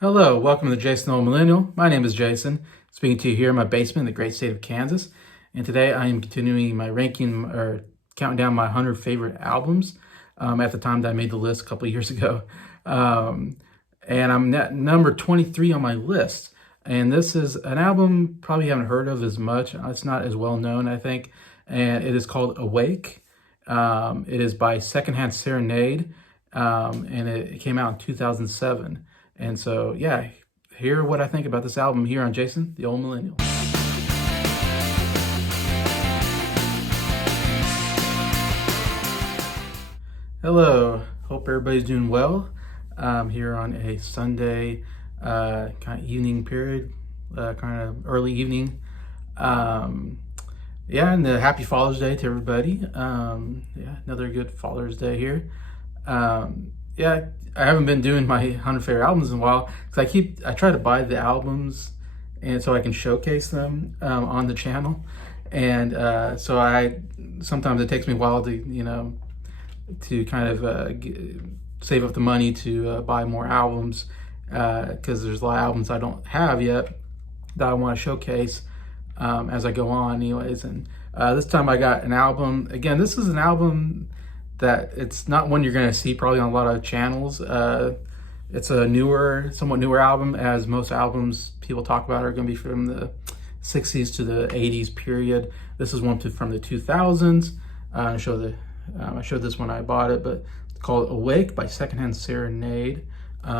Hello, welcome to Jason the Old Millennial. My name is Jason, speaking to you here in my basement in the great state of Kansas. And today I am continuing my ranking or counting down my 100 favorite albums at the time that I made the list a couple of years ago. And I'm at number 23 on my list. And this is an album probably you haven't heard of as much. It's not as well known, I think. And it is called Awake. It is by Secondhand Serenade. And it came out in 2007. And so, yeah, hear what I think about this album here on Jason the Old Millennial. Hello, hope everybody's doing well. Here on a Sunday kind of evening period, kind of early evening. Yeah, and happy Father's Day to everybody. Yeah, another good Father's Day here. Yeah, I haven't been doing my 100 favorite albums in a while because I try to buy the albums and so I can showcase them on the channel. And so sometimes it takes me a while to kind of save up the money to buy more albums because there's a lot of albums I don't have yet that I want to showcase as I go on anyways. And this time I got an album. Again, this is an album that it's not one you're going to see probably on a lot of channels. It's a somewhat newer album, as most albums people talk about are going to be from the 60s to the 80s period. This is one from the 2000s. I showed this when I bought it, but it's called Awake by Secondhand Serenade.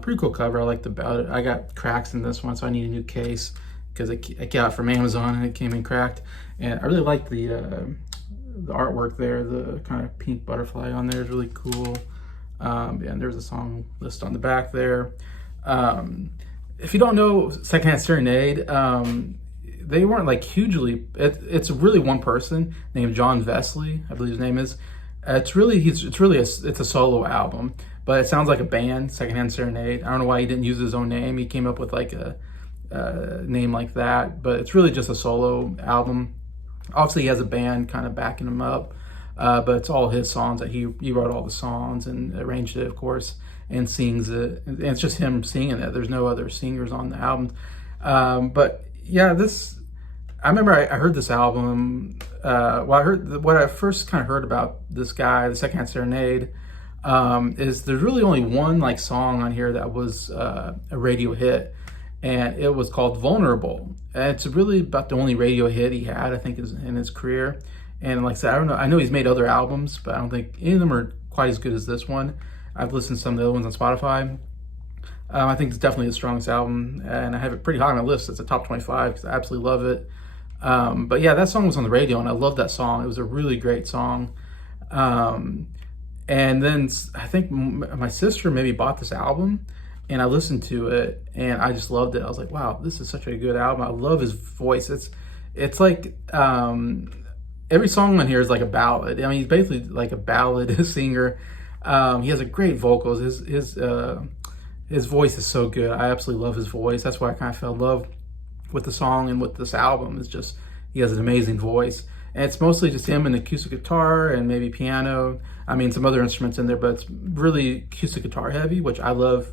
Pretty cool cover. I liked about it. I got cracks in this one, so I need a new case because I got it from Amazon and it came in cracked. And I really like the artwork there. The kind of pink butterfly on there is really cool. And there's a song list on the back there. If you don't know Secondhand Serenade, they weren't like hugely. It's really one person named John Vesley, I believe his name is. It's a solo album, but it sounds like a band, Secondhand Serenade. I don't know why he didn't use his own name. He came up with like a name like that, but it's really just a solo album. Obviously, he has a band kind of backing him up, but it's all his songs that he wrote all the songs and arranged it, of course, and sings it. And it's just him singing it. There's no other singers on the album. But yeah, I remember I heard this album. What I first kind of heard about this guy, the Secondhand Serenade, is there's really only one like song on here that was a radio hit. And it was called Vulnerable. And it's really about the only radio hit he had, I think, in his career. And like I said, I don't know. I know he's made other albums, but I don't think any of them are quite as good as this one. I've listened to some of the other ones on Spotify. I think it's definitely the strongest album, and I have it pretty high on my list. It's a top 25 because I absolutely love it. But yeah, that song was on the radio, and I love that song. It was a really great song. And then I think my sister maybe bought this album, and I listened to it, and I just loved it. I was like, wow, this is such a good album. I love his voice. It's like every song on here is like a ballad. I mean, he's basically like a ballad singer. He has a great vocals. His voice is so good. I absolutely love his voice. That's why I kind of fell in love with the song and with this album. It's just he has an amazing voice, and it's mostly just him and acoustic guitar and maybe piano. I mean, some other instruments in there, but it's really acoustic guitar heavy, which I love.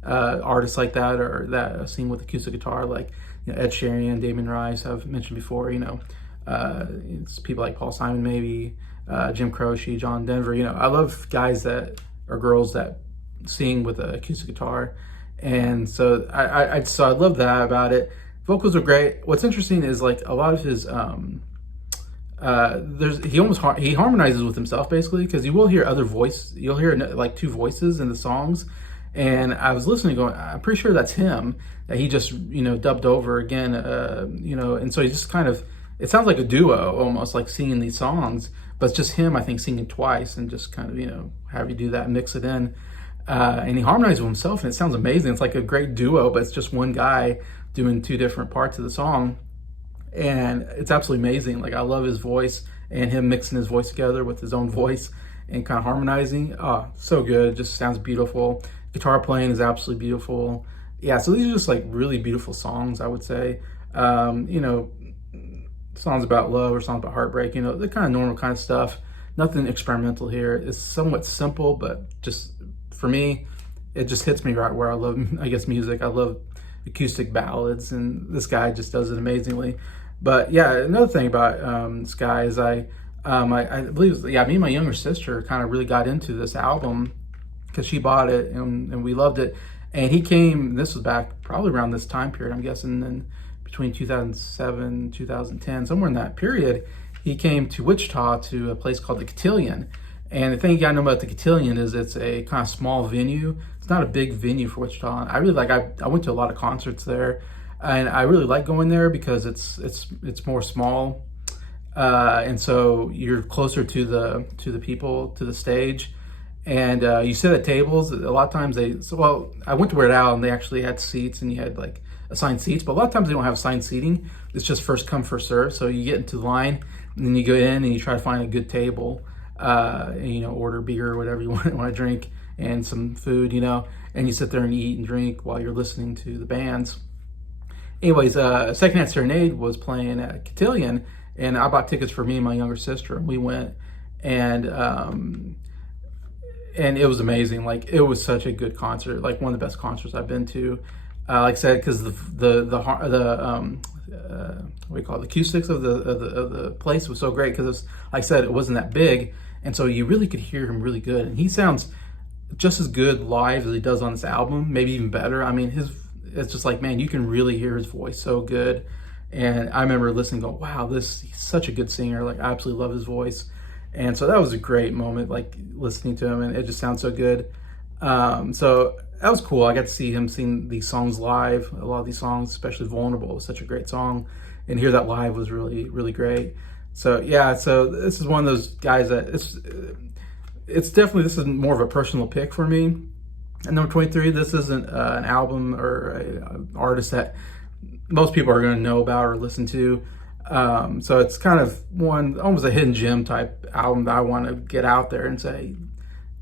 Artists like that, or that sing with acoustic guitar, like Ed Sheeran, Damien Rice, I've mentioned before. It's people like Paul Simon, maybe Jim Croce, John Denver. I love guys that or girls that sing with an acoustic guitar, and so I love that about it. Vocals are great. What's interesting is like a lot of his he harmonizes with himself basically, because you will hear you'll hear like two voices in the songs. And I was listening going, I'm pretty sure that's him, that he just, dubbed over again, and so he just kind of, it sounds like a duo almost, like singing these songs, but it's just him, I think, singing twice and just kind of, have you do that, mix it in. And he harmonizes with himself, and it sounds amazing. It's like a great duo, but it's just one guy doing two different parts of the song. And it's absolutely amazing. Like, I love his voice and him mixing his voice together with his own voice and kind of harmonizing. Oh, so good. Just sounds beautiful. Guitar playing is absolutely beautiful. Yeah, so these are just like really beautiful songs, I would say. Songs about love or songs about heartbreak, the kind of normal kind of stuff. Nothing experimental here. It's somewhat simple, but just for me, it just hits me right where I love, I guess, music. I love acoustic ballads, and this guy just does it amazingly. But yeah, another thing about this guy is I believe, yeah, me and my younger sister kind of really got into this album because she bought it, and we loved it. And he came, this was back probably around this time period, I'm guessing, in between 2007, 2010, somewhere in that period. He came to Wichita to a place called the Cotillion. And the thing you gotta know about the Cotillion is it's a kind of small venue. It's not a big venue for Wichita. I really like, I went to a lot of concerts there, and I really like going there because it's more small. And so you're closer to the people, to the stage, and you sit at tables. A lot of times well, I went to Weird Al, and they actually had seats, and you had like assigned seats, but a lot of times they don't have assigned seating. It's just first come, first serve. So you get into the line, and then you go in and you try to find a good table, and, you know, order beer or whatever you want to drink, and some food, you know, and you sit there and eat and drink while you're listening to the bands. Anyways, Secondhand Serenade was playing at Cotillion, and I bought tickets for me and my younger sister, and we went, and it was amazing. Like, it was such a good concert, like one of the best concerts I've been to. Like I said, because what do you call it, the acoustics of the place was so great, because like I said, it wasn't that big, and so you really could hear him really good, and he sounds just as good live as he does on this album, maybe even better. I mean, it's just like, man, you can really hear his voice so good. And I remember listening, going, wow, he's such a good singer. Like, I absolutely love his voice. And so that was a great moment, like listening to him, and it just sounds so good. So that was cool. I got to see him sing these songs live. A lot of these songs, especially Vulnerable, was such a great song. And hear that live was really, really great. So yeah, so this is one of those guys that it's definitely, this is more of a personal pick for me. And number 23, this isn't an album or an artist that most people are going to know about or listen to. So it's kind of almost a hidden gem type album that I want to get out there and say,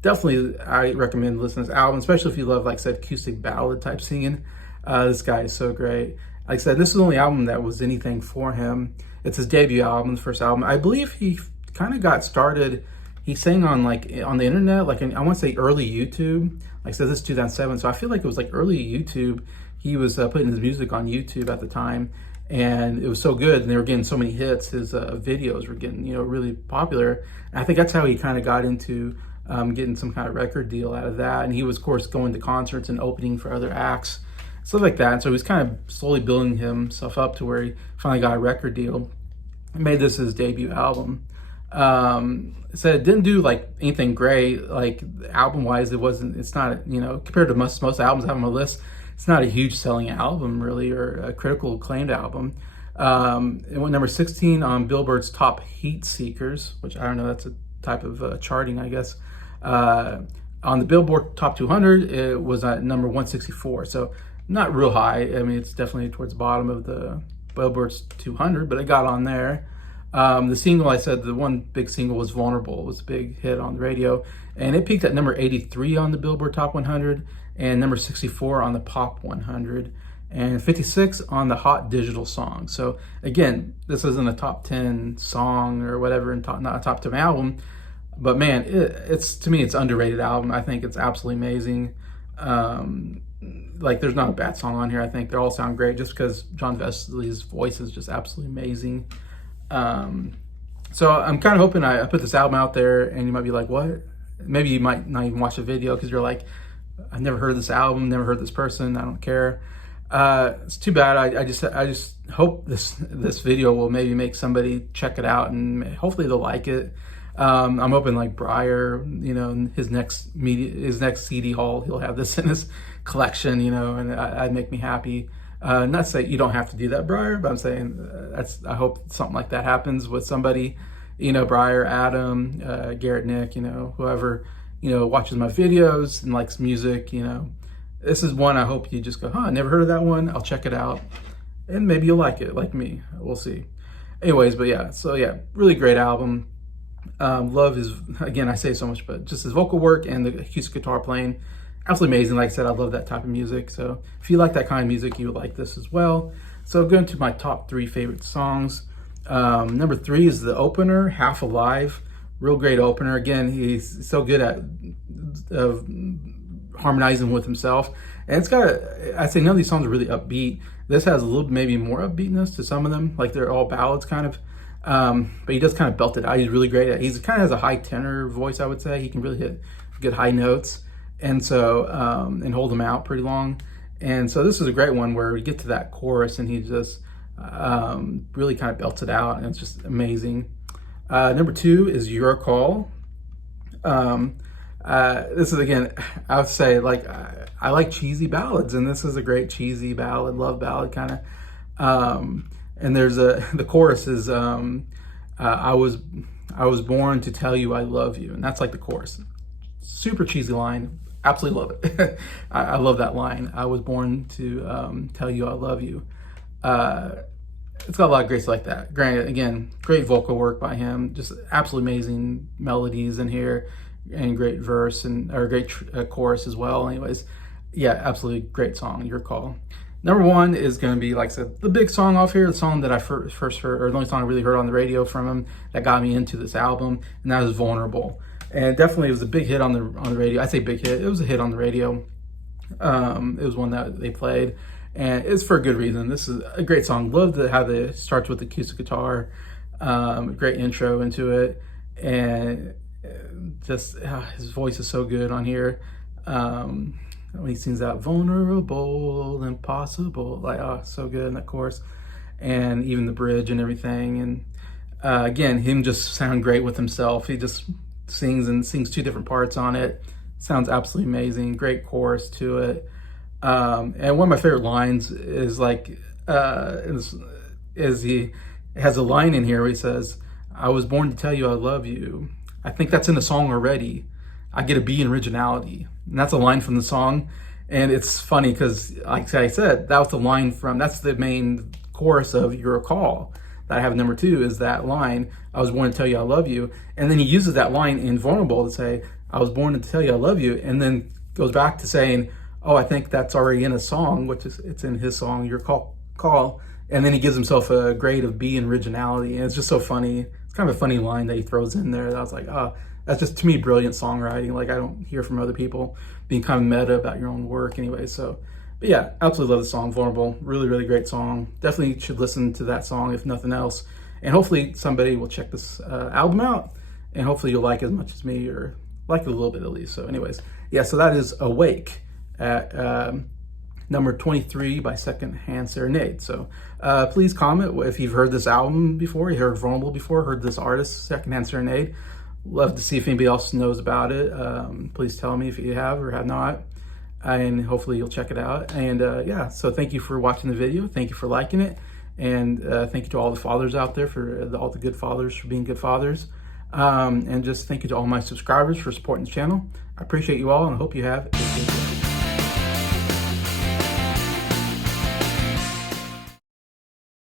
definitely I recommend listening to this album, especially if you love, like I said, acoustic ballad type singing. This guy is so great. Like I said, this is the only album that was anything for him. It's his debut album, the first album. I believe he kind of got started, he sang on the internet, like I want to say early YouTube. Like I said, this is 2007, so I feel like it was like early YouTube. He was putting his music on YouTube at the time, and it was so good, and they were getting so many hits. His videos were getting, you know, really popular. And I think that's how he kind of got into getting some kind of record deal out of that. And he was, of course, going to concerts and opening for other acts, stuff like that. And so he was kind of slowly building himself up to where he finally got a record deal and made this his debut album. So it didn't do like anything great, like album wise. It's not, you know, compared to most albums I have on my list, it's not a huge selling album really, or a critical acclaimed album. It went number 16 on Billboard's Top Heat Seekers, which I don't know, that's a type of charting, I guess. On the Billboard Top 200, it was at number 164, so not real high. I mean, it's definitely towards the bottom of the Billboard's 200, but it got on there. The single, I said, the one big single was Vulnerable. It was a big hit on the radio, and it peaked at number 83 on the Billboard Top 100 and number 64 on the Pop 100 and 56 on the Hot Digital Song. So again, this isn't a top 10 song or whatever, and not a top 10 album, but man, it's to me, it's underrated album. I think it's absolutely amazing. Like, there's not a bad song on here. I think they all sound great just because John Wesley's voice is just absolutely amazing. So I'm kind of hoping I put this album out there, and you might be like, what? Maybe you might not even watch the video because you're like, I've never heard this album, never heard this person, I don't care. It's too bad. I just hope this video will maybe make somebody check it out, and hopefully they'll like it. I'm hoping like Briar, you know, his next CD haul, he'll have this in his collection, you know, and that'd make me happy. Not say you don't have to do that, Briar, but I'm saying I hope something like that happens with somebody, you know, Briar, Adam, Garrett, Nick, you know, whoever, you know, watches my videos and likes music, you know. This is one I hope you just go, I never heard of that one. I'll check it out, and maybe you'll like it, like me. We'll see. Anyways, but yeah, so yeah, really great album. Love his, again, I say so much, but just his vocal work and the acoustic guitar playing, absolutely amazing. Like I said, I love that type of music. So if you like that kind of music, you would like this as well. So going to my top 3 favorite songs. Number 3 is the opener, Half Alive. Real great opener. Again, he's so good at harmonizing with himself. And it's got I'd say none of these songs are really upbeat. This has a little maybe more upbeatness to some of them, like they're all ballads kind of. But he does kind of belt it out. He's really great at it. He's kind of has a high tenor voice, I would say. He can really hit good high notes, and so and hold them out pretty long. And so this is a great one where we get to that chorus and he just really kind of belts it out, and it's just amazing. Number 2 is Your Call. This is, again, I would say, like, I like cheesy ballads, and this is a great cheesy ballad, love ballad kind of. And there's the chorus is I was born to tell you I love you, and that's like the chorus. Super cheesy line, absolutely love it. I love that line. I was born to tell you I love you. It's got a lot of greats like that. Granted, again, great vocal work by him, just absolutely amazing melodies in here, and great verse or great chorus as well. Anyways, yeah, absolutely great song, Your Call. Number 1 is going to be, like I said, the big song off here, the song that I first heard, or the only song I really heard on the radio from him that got me into this album, and that is Vulnerable. And definitely it was a big hit on the radio. I say big hit, it was a hit on the radio. It was one that they played, and it's for a good reason. This is a great song. Love how it starts with acoustic guitar, great intro into it, and just his voice is so good on here. When he sings that vulnerable, impossible, like, oh, so good in that chorus, and even the bridge and everything. And again, him just sound great with himself. He just sings 2 different parts on it. Sounds absolutely amazing. Great chorus to it. And one of my favorite lines is like, is he has a line in here where he says, I was born to tell you I love you. I think that's in the song already. I get a B in originality. And that's a line from the song. And it's funny because, like I said, that was the line that's the main chorus of Your Call that I have. Number 2 is that line, I was born to tell you I love you. And then he uses that line in Vulnerable to say, I was born to tell you I love you. And then goes back to saying, oh, I think that's already in a song, which is, it's in his song, Your Call. And then he gives himself a grade of B in originality. And it's just so funny. It's kind of a funny line that he throws in there. That I was like, oh, that's just, to me, brilliant songwriting. Like, I don't hear from other people being kind of meta about your own work anyway. So, but yeah, absolutely love the song, Vulnerable. Really, really great song. Definitely should listen to that song, if nothing else. And hopefully somebody will check this album out. And hopefully you'll like it as much as me, or like it a little bit at least. So anyways, yeah, so that is Awake at number 23 by Secondhand Serenade. So please comment if you've heard this album before, you heard Vulnerable before, heard this artist, Secondhand Serenade. Love to see if anybody else knows about it. Please tell me if you have or have not, and hopefully you'll check it out. And yeah, so thank you for watching the video. Thank you for liking it. And thank you to all the fathers out there, for all the good fathers for being good fathers. And just thank you to all my subscribers for supporting the channel. I appreciate you all, and I hope you have a good day.